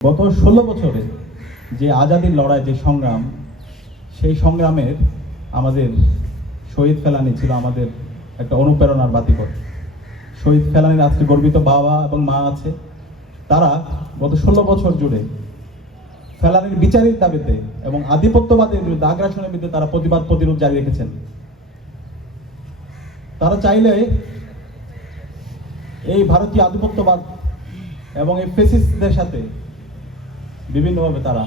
গত 16 বছরে যে আজাদির লড়াই, যে সংগ্রাম, সেই সংগ্রামের আমাদের শহীদ ফেলানী ছিল আমাদের একটা অনুপ্রেরণার বাতিঘর। শহীদ ফেলানীর আজকে গর্বিত বাবা এবং মা আছে। তারা গত 16 বছর জুড়ে ফেলানীর বিচারের দাবিতে এবং আধিপত্যবাদের বিরুদ্ধে, আগ্রাসনের বিরুদ্ধে তারা প্রতিবাদ প্রতিরোধ জারি রেখেছেন। তারা চাইলে এই ভারতীয় আধিপত্যবাদ এবং এই ফেসিস্টদের সাথে বিভিন্নভাবে তারা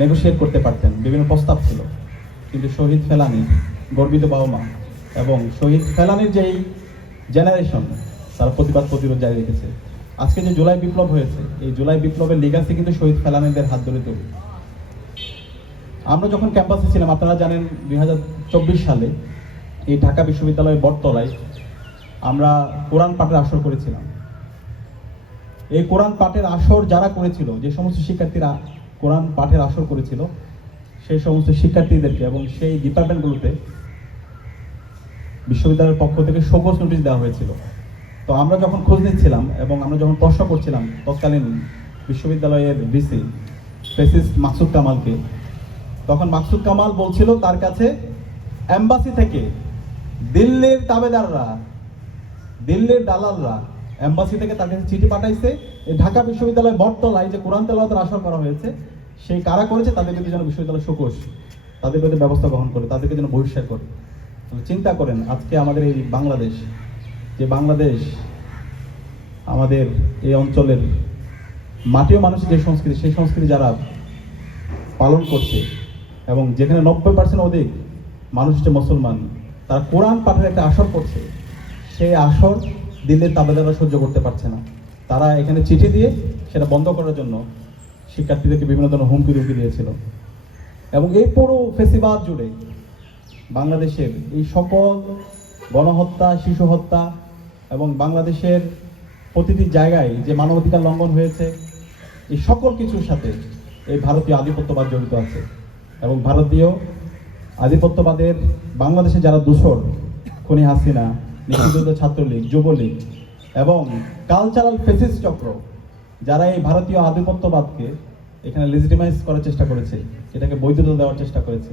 নেগোশিয়েট করতে পারতেন, বিভিন্ন প্রস্তাব ছিল, কিন্তু শহীদ ফেলানী গর্বিত বাবা মা এবং শহীদ ফেলানীর যেই জেনারেশন, তারা প্রতিবাদ প্রতিরোধ জারি রেখেছে। আজকে যে জুলাই বিপ্লব হয়েছে, এই জুলাই বিপ্লবের লিগাসি কিন্তু শহীদ ফেলানীদের হাত ধরে তৈরি। আমরা যখন ক্যাম্পাসে ছিলাম, আপনারা জানেন 2024 সালে এই ঢাকা বিশ্ববিদ্যালয়ের বটতলায় আমরা কোরআন পাঠের আসর করেছিলাম। এই কোরআন পাঠের আসর যারা করেছিল, যে সমস্ত শিক্ষার্থীরা কোরআন পাঠের আসর করেছিল, সেই সমস্ত শিক্ষার্থীদেরকে এবং সেই ডিপার্টমেন্টগুলোতে বিশ্ববিদ্যালয়ের পক্ষ থেকে শোকজ নোটিশ দেওয়া হয়েছিল। তো আমরা যখন খোঁজ নিচ্ছিলাম এবং আমরা যখন প্রশ্ন করছিলাম তৎকালীন বিশ্ববিদ্যালয়ের ভিসি ফেসিস্ট মাকসুদ কামালকে, তখন মাকসুদ কামাল বলছিল তার কাছে এম্বাসি থেকে দিল্লির তাবেদাররা, দিল্লির দালালরা এম্বাসি থেকে তার কাছে চিঠি পাঠাইছে, এই ঢাকা বিশ্ববিদ্যালয় বটতলায় যে কোরআন তেলাওয়াতের আসর করা হয়েছে, সেই কারা করেছে তাদের বিরুদ্ধে যেন বিশ্ববিদ্যালয় শোকজ, তাদের বিরুদ্ধে ব্যবস্থা গ্রহণ করে, তাদেরকে যেন বহিষ্কার করে। চিন্তা করেন, আজকে আমাদের এই বাংলাদেশ, যে বাংলাদেশ আমাদের এই অঞ্চলের মাটিও মানুষের যে সংস্কৃতি, সেই সংস্কৃতি যারা পালন করছে এবং যেখানে 90% অধিক মানুষ হচ্ছে মুসলমান, তারা কোরআন পাঠের একটা আসর করছে, সেই আসর দিল্লির তাবেদাররা সহ্য করতে পারছে না। তারা এখানে চিঠি দিয়ে সেটা বন্ধ করার জন্য শিক্ষার্থীদেরকে বিভিন্ন ধরনের হুমকি ধুমকি দিয়েছিল। এবং এই পুরো ফেসিবাদ জুড়ে বাংলাদেশের এই সকল গণহত্যা, শিশু হত্যা এবং বাংলাদেশের প্রতিটি জায়গায় যে মানবাধিকার লঙ্ঘন হয়েছে, এই সকল কিছুর সাথে এই ভারতীয় আধিপত্যবাদ জড়িত আছে। এবং ভারতীয় আধিপত্যবাদের বাংলাদেশে যারা দূষর, খুনি হাসিনা, নিষিদ্ধ ছাত্রলীগ, যুবলীগ এবং কালচারাল ফেসিস্ট চক্র, যারা এই ভারতীয় আধিপত্যবাদকে এখানে লেজিটিমাইজ করার চেষ্টা করেছে, এটাকে বৈধতা দেওয়ার চেষ্টা করেছে,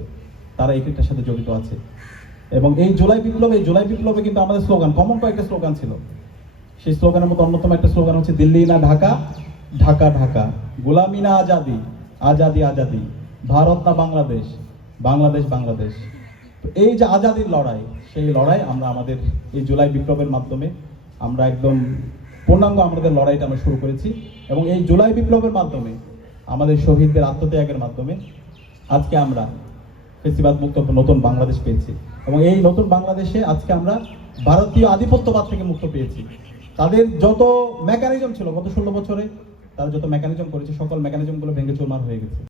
তারা একটার সাথে জড়িত আছে। এবং এই জুলাই বিপ্লবে কিন্তু আমাদের স্লোগান, কমন কয়েকটা স্লোগান ছিল। সেই স্লোগানের মধ্যে অন্যতম একটা স্লোগান হচ্ছে দিল্লি না ঢাকা, ঢাকা ঢাকা, গোলামি না আজাদি, আজাদি আজাদি, ভারত না বাংলাদেশ, বাংলাদেশ বাংলাদেশ। এই যে আজাদির লড়াই, সেই লড়াই আমরা আমাদের এই জুলাই বিপ্লবের মাধ্যমে আমরা একদম পূর্ণাঙ্গ আমাদের লড়াইটা আমরা শুরু করেছি। এবং এই জুলাই বিপ্লবের মাধ্যমে আমাদের শহীদদের আত্মত্যাগের মাধ্যমে আজকে আমরা ফেসিবাদ মুক্ত নতুন বাংলাদেশ পেয়েছি। এবং এই নতুন বাংলাদেশে আজকে আমরা ভারতীয় আধিপত্যবাদ থেকে মুক্ত পেয়েছি। তাদের যত মেকানিজম ছিল গত 16 বছরে, তারা যত মেকানিজম করেছে, সকল মেকানিজমগুলো ভেঙে চুরমার হয়ে গেছে।